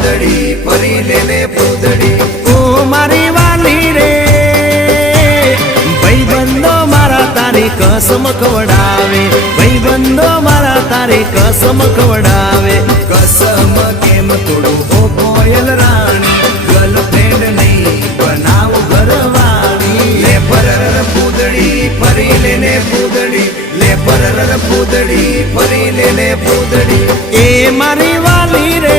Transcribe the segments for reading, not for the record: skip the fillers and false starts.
પૂદડી ફરી લેને પૂદડી ઓ મારી વાલી રે ભાઈબંધો મારા તારી કસમ ખવડાવે ભાઈબંધો મારા તારી કસમ ખવડાવે કસમ કેમ તોડું ઓ કોયલ રાણી ગર્લફ્રેન્ડ નહીં બનાવ ઘરવાળી લે પરર પૂદડી ફરી લેને પૂદડી લે પરર પૂદડી ફરી લેને પૂદડી એ મારી વાલી રે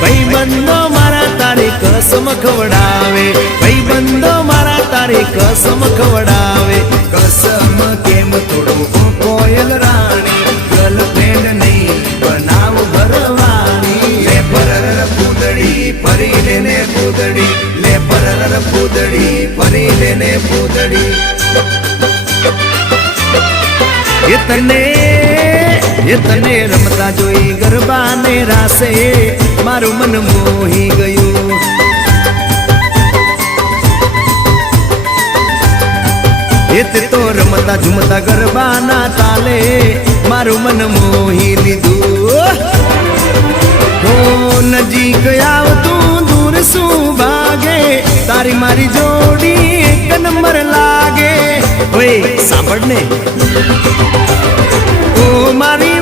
ભાઈબંધો મારા તારી કસમ ખવડાવે ભાઈબંધો મારા તારી કસમ ખવડાવે કસમ કેમ તોડું ઓ કોયલ રાણી ગર્લફ્રેન્ડ નહીં બનાવ ઘરવાળી લે પરર પૂદડી ફરી લેને પૂદડી લે પરર પૂદડી ફરી લેને પૂદડી એ તને રમતા જોઈ ગરબાને રાસે મારું મન મોહી ગયું એ તે તો રમતા ઝૂમતા ગરબાના તાલે મારું મન મોહી લીધું હો નજીક આવતું દૂર શું ભાગે તારી મારી જોડી એક નંબર લાગે ઓય સાંભળ ને ઓ મારી